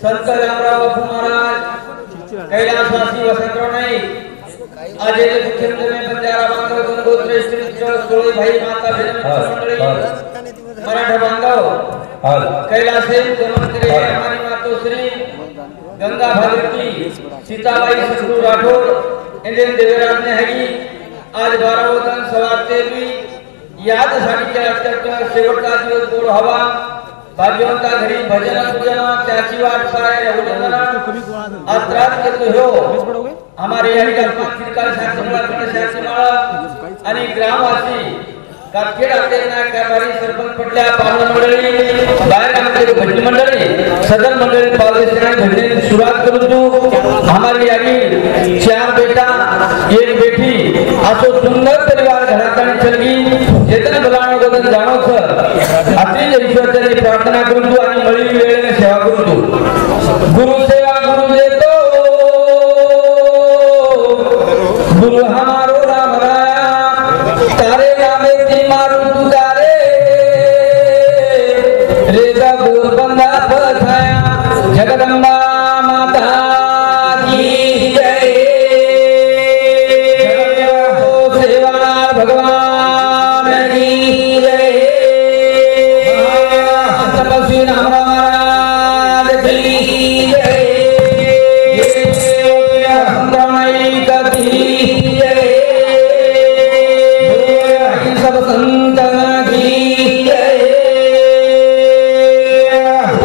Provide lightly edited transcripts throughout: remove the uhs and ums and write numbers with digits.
संत रामराव महाराज कैलासवासी वसंतराव नाईक आज येथे मुख्यमंत्री में बंजारा बांधव गंगोत्री स्त्री सोळी भाई माता बहिणी मंडळी मराठा बांधव कैलासे गमनकरी हमारी मातोश्री गंगा भागवती सीताबाई सतगुरु राठौर इंडियन देवराज ने हगी आज 12 वतन सवारते भी याद साठीच्या अत्यंत शेवटचा दिवस गोड हवा भाग्यवंता घरी भजन पूजन त्याची वाट पाय रवलेला आज त्रास घेतो हो हमारे या गावात फिरकाल शासनाला गणशासनाला आणि ग्रामवासी काटखेड आदेना कारभारी सरपंच पटल्या पाहुण मंडळी बाहेर गावातील भजनी मंडळी सदन मंडळी पावलेसना भजनेची सुरुवात करू तू हमारी यागी 4 बेटा 1 बेटी असो सुंदर परिवार घरात चलगी जेतने बलाणो गगन जाणो छ अति ईश्वरची प्रार्थना करू तू आणि मळी वेळेने सेवा करू तू गुरु सेवा गुरु देतो गुरु हमारो राम राया तारे नामे ती मारू तुकारे रे गुरु बंदा पथाया जगदंबा माता की जय सेवा भगवान की जय तपस्वी राम महाराज की जय नाईक की जय सब संत की जय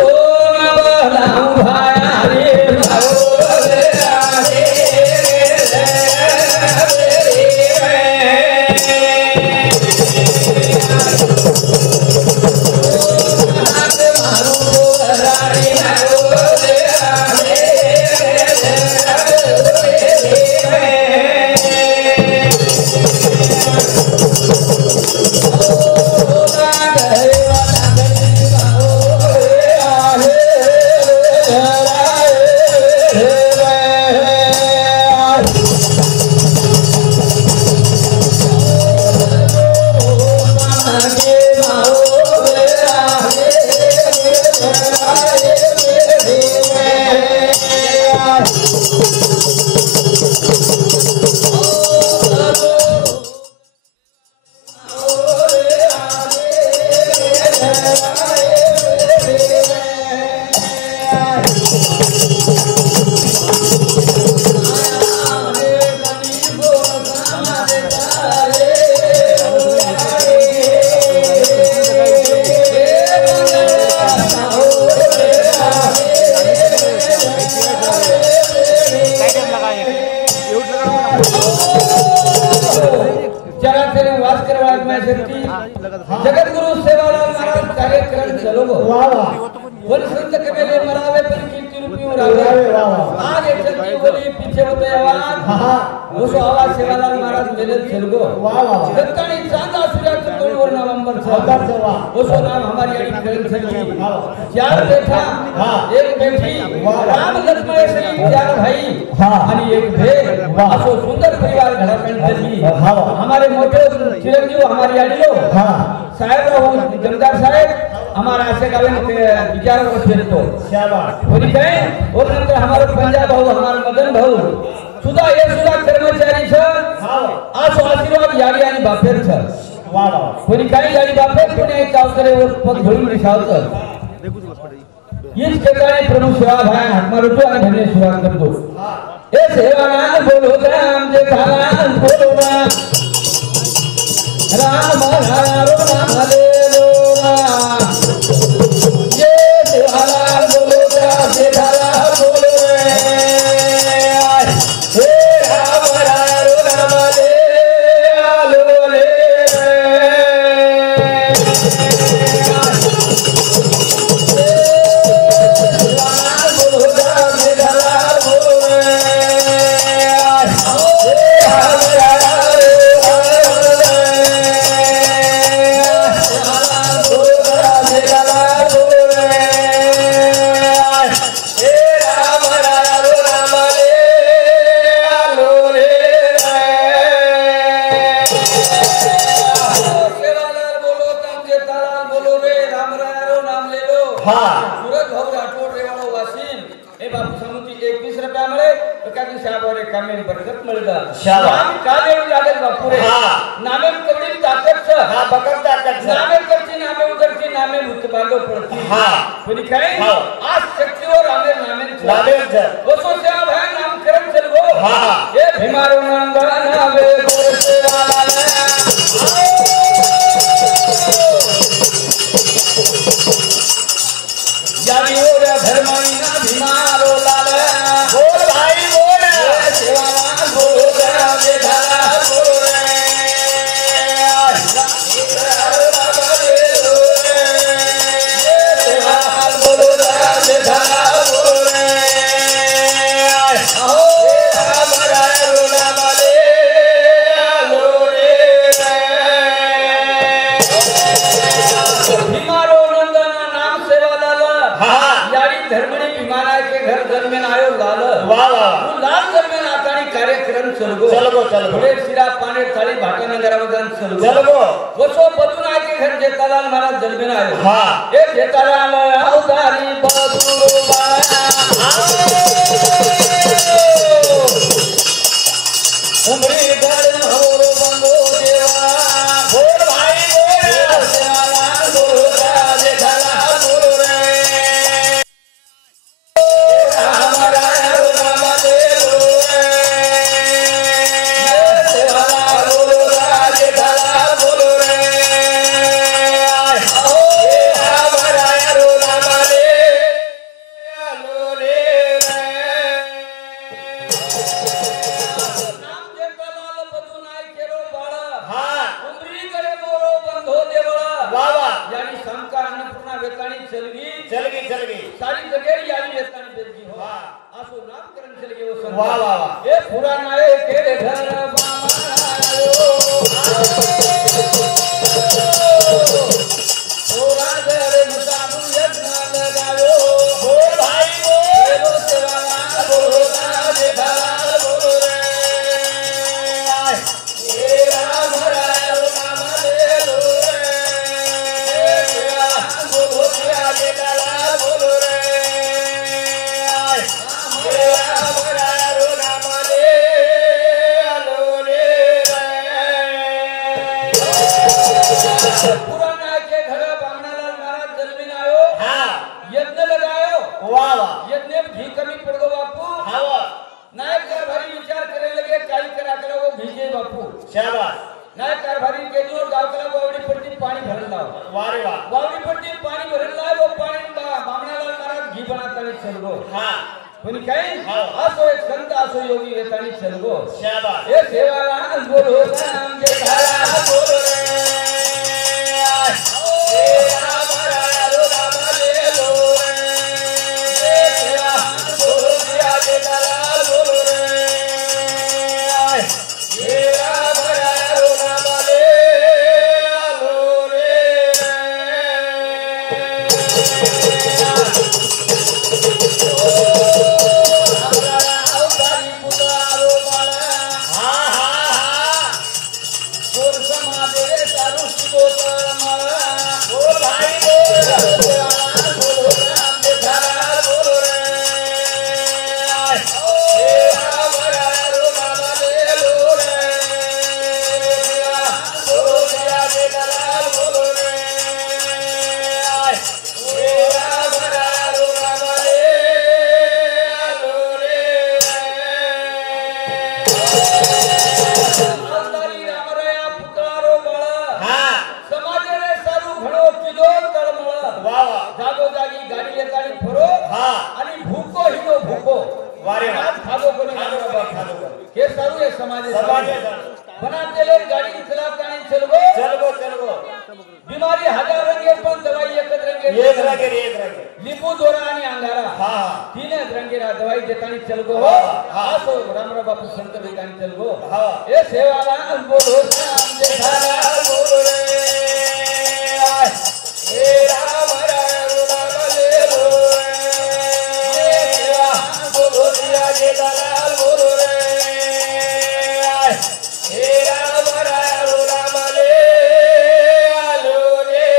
ओम बलाऊ भाया रे जगत गुरु सेवालाल महाराज कार्यक्रम चलो वाह वाह बोल संत के मेले मरावे पर कीर्ति रूपी उड़ावे आगे चलती बोली पीछे होते आवाज हां वो सो आवाज सेवालाल महाराज मेले चलगो वाह वाह दत्तानी चांदा सूर्याचं 2 नवंबर 2014 वो सो नाम हमारी आई करण चली 4 बेटा हां 1 बेटी राम लक्ष्मण श्री 4 भाई हां आणि 1 भेद असो सुंदर परिवार घरात चली हमारे मोठे चिरंजीव हमारी आडीलो हां साहेब जमदार साहेब हमारा ऐसे गावे विचार को फेरतो शाबाश बोली काय और नंतर हमारे पंजाब भाऊ हमारा मदन भाऊ सुद्धा हे सुद्धा कर्मचारी छ हां असो आशीर्वाद याडी आणि बापेर छ वाह वाह कोणी काय याडी बापेर कोणी एक गावकरे वर पग धरून रिसावतं हीच ठिकाणी प्रभू सेवा भाई हात मारतो आणि धन्य सुरुवात करतो हे सेवानाथ बोलो राम जे भाला बोलो राम राम राम देव राम ये सेवालाल बोलो राम जे भाला बोलो हे राम राम ले हाँ सूरज भाऊ राठोड रेवाड़ो वासिम ए बापू समुची 21 रुपया मळे तो का की शाबारे कामे बरकत मिळदा शाबा नाम का देऊ लागेल बापू रे हाँ नामे कवडी ताकत छ हाँ पकड़ ताकत नामे करती नामे उधरती नामे मुक्त बांधो पडती हाँ कोणी काय हाँ आज शक्तीवर नामे नामे वसो सेवा भय नामकरण चलवो हाँ हे भीमारो नंदन नामे बोलते वाला यानी ओर धर्माई ना भीमारो लाल बोल भाई बोल सेवा बोल रे धारा बोल चलगो सिरा पाने थाली भाटा नगरावदान चलगो वसो बदून आके घर जेतालाल महाराज जन्मेन आयो हाँ ए जेतालाल अवतारी बदून बाया उमरी गड़ होरो बंदो देवा बोल भाई बोल सेवालाल बोल जेताला बोल रे हमारा नाम दे सारी जगह यानी वेतानी बेजी हो आसो नामकरण चलगे वो संग वाह वाह वाह ए पुराना ए तेरे घर मामा आयो ओ राजे मुसाफिर यज्ञ लगायो हो भाई बोलो सेवा बोलो राजे धारा बोलो रे ए राम रायो नाम ले लो रे बोलो राजे धारा बोलो रे पुराना के घर बामनालाल महाराज जन्मीन आयो हाँ यज्ञ लगायो वाह वाह यज्ञ में घी कमी पड़ गो बापू हाँ नायक कारभारी विचार करे लगे काई करा करा वो भीजे बापू शाबाश नायक कारभारी के जो गांव कला वावड़ी पट्टी पानी भरन लाओ वाह रे वाह वावड़ी पट्टी पानी भरन लाओ वो पानी बामनालाल महाराज घी बनाता नहीं चलगो हाँ कोणी काय हाँ असो एक संत असो योगी वेतानी चलगो शाबाश ए सेवालाल बोलो राम के धारा बोलो रे बीमारी हजार रंगे पण दवाई एकच रंगे लिंबू दोरा आणि अंगारा तीन रंगेरा दवाई देतानी चलगो हो असो रामराव बापू संत देतानी चलगो ए सेवाला बोलो राम जे धारा बोलो रे ए राम राम ले लो ए सेवा बोलो दिया जे धारा बोलो रे ए राम राम ले लो रे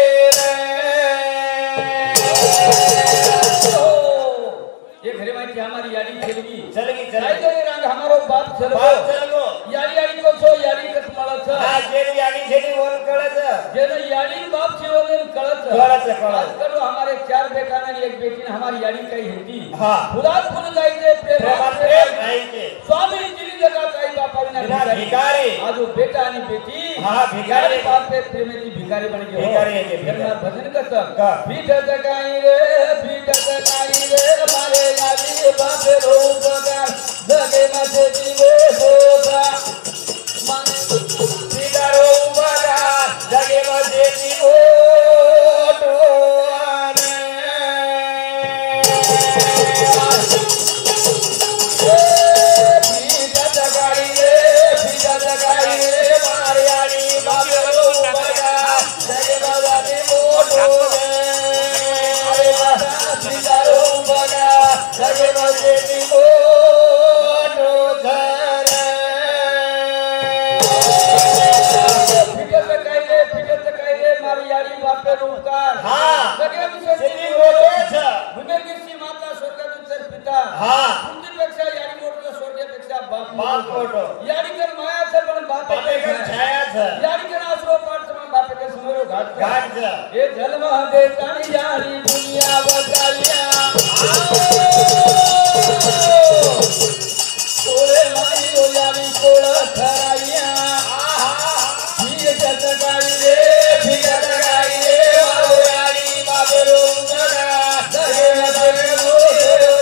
की हमारी यारी चलेगी चलेगी काय करे रंग हमारो बाप चलो बाप चलो यारी यारी को छो यारी कस मळच हा जे यारी छेली ओन कळच जे यारी बाप छे ओन कळच आज करो हमारे चार बेटा ने एक बेटी ने हमारी यारी कही हिंदी हां फुलात फुल जायचे प्रेम नाही के स्वामी जिली जगा काही बापा विना भिकारी आज वो बेटा आणि बेटी हां भिकारी बाप पे प्रेमेची भिकारी बन गई भिकारी है करना भजन करता पीठ जगाई रे मारे यारी बाप रो बगा जगे माथे जीवे होगा माने पीठ रो बगा जगे माथे जीवो ये जन्म देतानी यारी दुनिया बचालिया कोरे माई रो यारी कोळ खराइया ये जत गाई रे मारो यारी बाबे रो जगा जगे जगे रो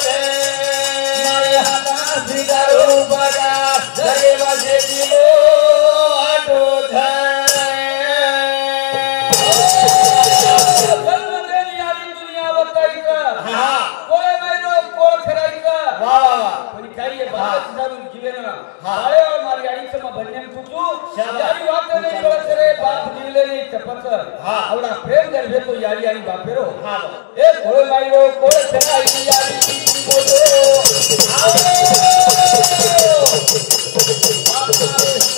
रे मारे हाता सिगारो बगा जगे बजे दिलो आटो आवडा प्रेम जर भेटो यारी आणि बापेरो ए कोळ माईरो कोळ खराई यारी बोलो आपले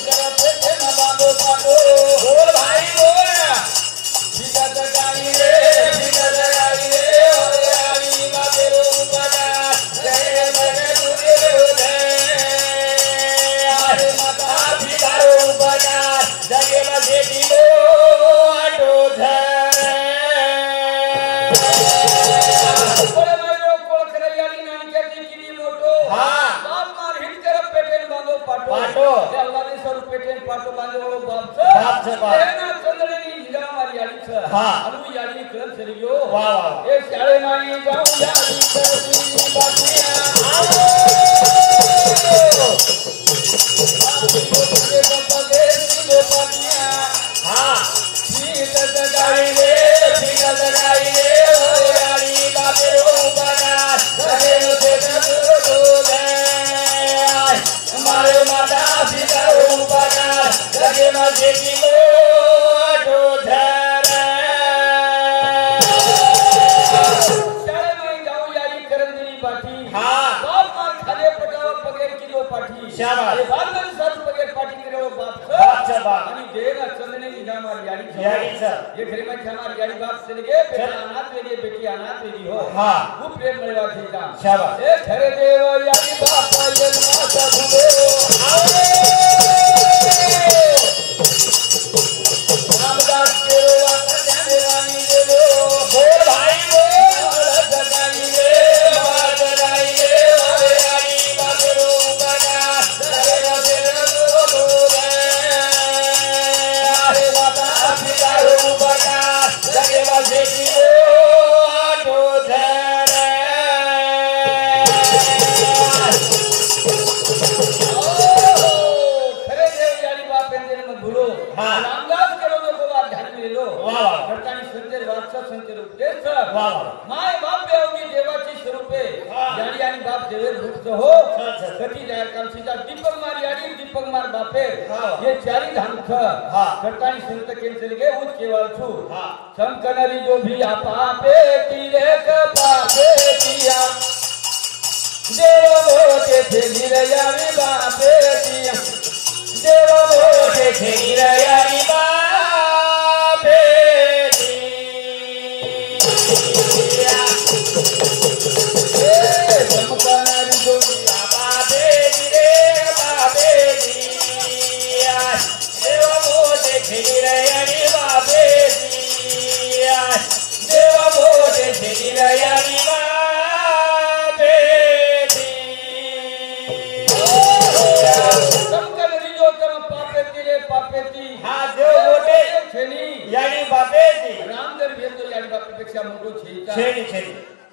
करा पेटे ना बांधो पाटो बोल भाई बोल बिका जगाई रे यारी बापेरो बना जय जय गुरु अरे माता बिकारो बना जगे मजे दिलो पाटो अल्लाहने स्वरूप पेटेन पाटो बांधो बाप ना चंद्रनी हिरा मारी याडीच अनु याडी कळ चलियो वाह ए शाळे माई जाऊ याडी करती बाटिया आपकी गोटे बपगे सिलो बाटिया हां ठीक जगाई रे याडी बाबेरो बना जगे जगे मारे माता पिता बना जगे मजे दिलो आटो धरे शाळे में जाऊ यारी करंदरी बाटी हां बाप मार खाले पटावा पगेर किलो पाठी शाबाश ये बाप में सात पगेर पाठी करो बाप आणि देना चंदने निगा मार याडीच ये घरी में हमारी याडी बाप चले गए बेटा अनाथ वेगे बेटी अनाथ वेगी हो हां खूप प्रेम मिळवा देता शाबाश ए खरे देव याडी बाप जन्माचा भुलो रामदास केरो वाकड्या देवानी देलो बोल भाई बोल जगाई रे मारे याडी बाबेरो बना जगे जगे अरे माता पितारो बना जगे मजे दिलो आटो धरे खरे देव याडी बाप यांचे भुलो रामदास केरो लोक बात ध्यान दिलो वाह घरतानी संतेर वाचा संतेर उपदेश वाह माय बाप बेवगी देवाची स्वरूपे याडी आणि बाप देवे भूत हो कटी जाय कामसीचा दीपक मार याडी दीपक मार बापे ये चारी धाम थ घरतानी संत केन चले गए उच केवल छु संकनरी जो भी आपे तीरे क पापे किया देव मोटे थे यारी बापे किया देव मोटे थे यारी बापे किया ए बापेक्षा मोठो छेचा छेनी छेनी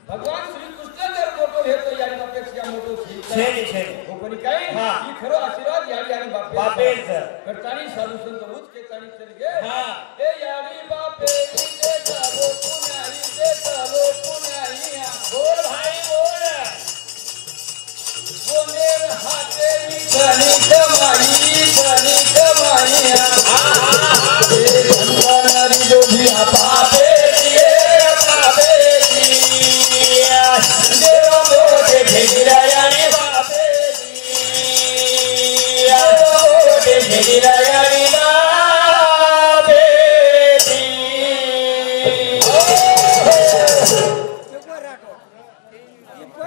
भगवान श्री कृष्ण जर मोठो हे तो याडी बापेक्षा मोठो छेचा छेनी छेनी हो पण काय हा. ही खरो आशीर्वाद याडी आणि बापे बापेचं करतानी साधू संत उचके तानी चल गे हा. हे याडी बापे ते चालो पुण्याई ते चालो पुण्याई बोल भाई बोल बोनेर हाते कणी कमाई हा हा हा हे संतानारी जो भी आपापे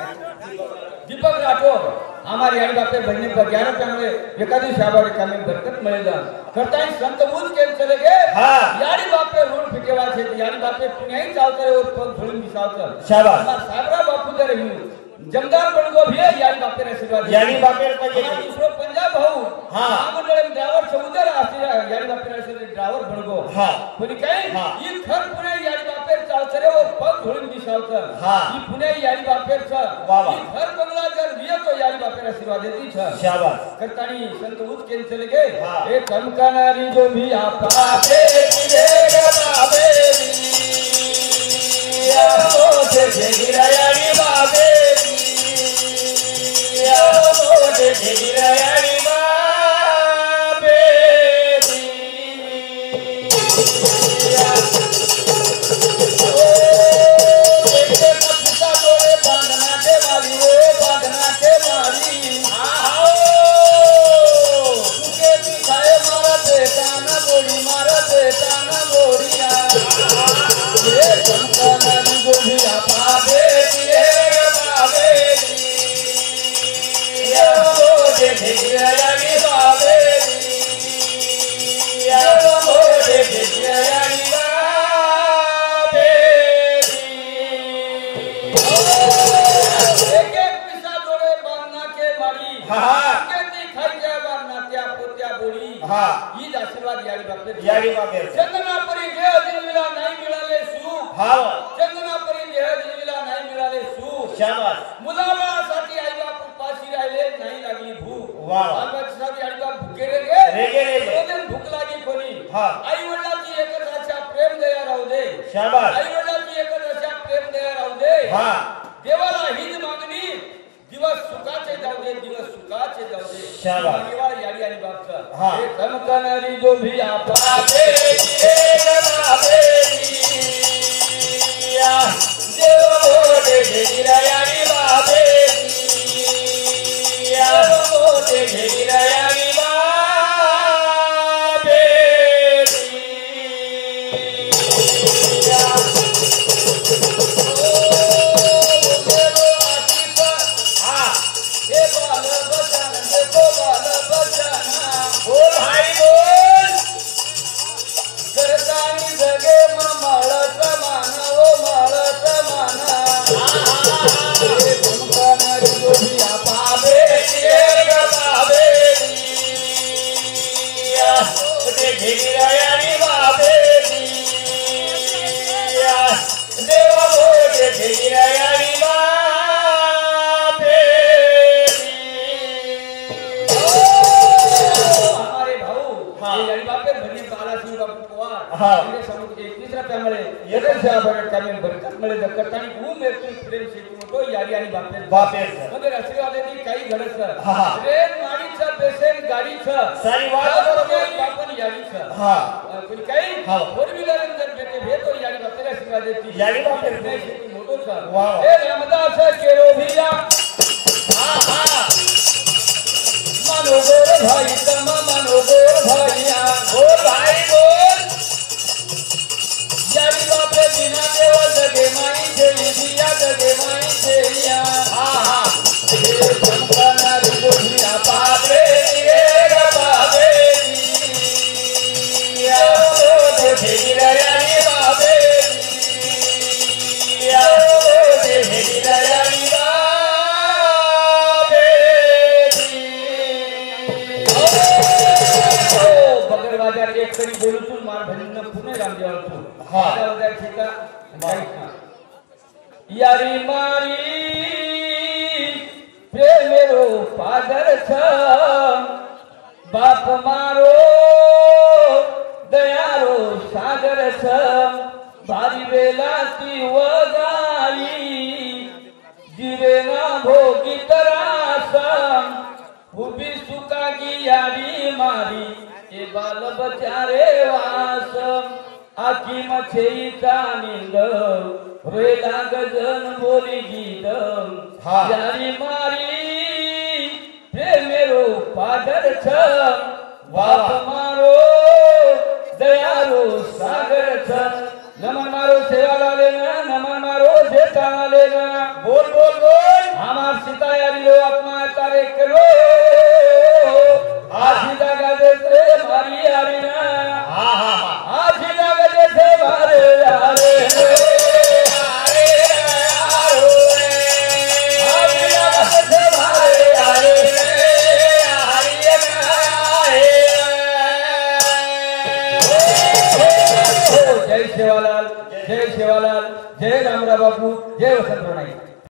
दीपक राठोड हमारे यानी बापे बनने पर 11 त्यामुळे एखादी शाबारी कामे बरकत मिळेला करताय संत बुध के चले गे हा. यानी बापे रोड फिटेवा छे यानी बापे पुण्याई चावतरे और पग धोळून दिसावतर शाबास. हमार साबरा बापू जरे मी जमदार बनगो भी यानी बापे आशीर्वाद यानी बापेर पाहिजे हमारा दूसरो पंजाब भाऊ हा. महामंडळ ड्रायव्हर समुद्र आशीर्वाद यानी बापे आशीर्वाद ड्रायव्हर बनगो हा. कोणी काय हा. ही खर पुणे यानी बापे चावतरे और पग धोळून दिसावतर हा. ही पुणे यानी बापेचा वा वा. ही घर बंगला जर दियो तो यानी बापे आशीर्वाद देती छ शाबास करतानी संत उच के चले गए हाँ। ए चमकानारी जो भी आपापे तिरे गबाबे या मोठे घेगिरायानी बाबे या मोठे घेगिरायानी बाबे बांधना के मारी वो बांधना के मारी तुके दिखाए मारा बेटा न गोरिया ये संतानारी गोभिया पावे दिए बाबे या मोठे घेगिरायानी बाबे या मोठे घेगिरायानी बाबे एक एक पिसा जोड़े बांधना के मारी हा. के दिखाई क्या बांधना त्या पोत्या बोली हा. ईद आशीर्वाद याडी बापे यानी बापेर चंदनापरी देह दिलविला नाही मिळाले सुख हा चंदनापरी देह दिलविला नाही मिळाले सुख शाबास मुलाबाळासाठी आई बाप उपाशी राहिले नाही लागली भूक वा. बालबाळासाठी आई बाप भुके रे रेगे रे. रोजन भूक लागी कोणी हा. आई वडिलांची एकच आशा प्रेम दया राहू दे शाबास आई वडिलांची एकच आशा प्रेम दया राहू दे हा. देवाला हीच मागणी दिवस सुखाचे जाऊ दे दिवस सुखाचे जाऊ दे शाबास. देवाला याडी आणि बापचा हा. हे चमकणारी जो भी आपापे तिरे गबाबे देव मोठे घेगिरायानी बाबे मोठे घेगिरायानी हा. बोल भाई बोल करतानी जगे माळच मान ओ माळच मान हे चमकणारी गोभिया पावे तिरे गबाबे ते घेगिरायानी बाबे देव मोठे घेगिरायानी बाबे हमारे भाऊ हाँ। ये यानी बापे भनी बालाजी बापू पवार हाँ। इनके समुद्र के तीसरा त्यामुळे येते से आपण कामे बरकत मिळे करतानी खूप मेरतून प्रेम शेती तो याडी आणि बापे बापेर मध्ये आशीर्वादाची काही घडत हा, हा. ट्रेन माडीचं पेशेंट गाडीचं सारी वाट बरोबर आपण याडीचं हा. कोणी काही हा. फोर व्हीलर जर भेटे भेटो याडी बापेला आशीर्वाद देती याडी बापेला. शेती मोठो छ वा, वा. हे रामदास केरोभिया हा हा मनोगोर भाई तम मनोगोर भैया बोल भाई बोल याडी बापे बिना देव जगे माई देई दिया जगे माई देया हा हा हे संतानारी गोभिया पावे तिरे गबाबे या मोठे घेगिरायानी बाबे या मोठे घेगिरायानी बाबे बगर बाजार एक तरी बोलून मार भजन पुणे रामदेवाल तू हा. बाजार ठेका यारी मारी प्रेमेरो पादर छ बाप मारो दयारो सागर छ भारी वेलाची वगाई जीवेना भोगी तरास उभी सुकागी यारी मारी ए बाल बचारे वास आखी मछईचा निंद रेला गजन बोली गीत यारी मारी प्रेमेरो पादर छ बाप मारो दयारो सागर छ नमन मारो सेवा लाले नमन मारो जेता लाले बोल बोल बोल हमार सीता यारी लो आत्मा तारे करो आसीता गाजे से मारी यारी ना हा हा आसीता गाजे से मारे यारे जय शिवालाल जय रामराव बापू जय वसंतराव नाईक।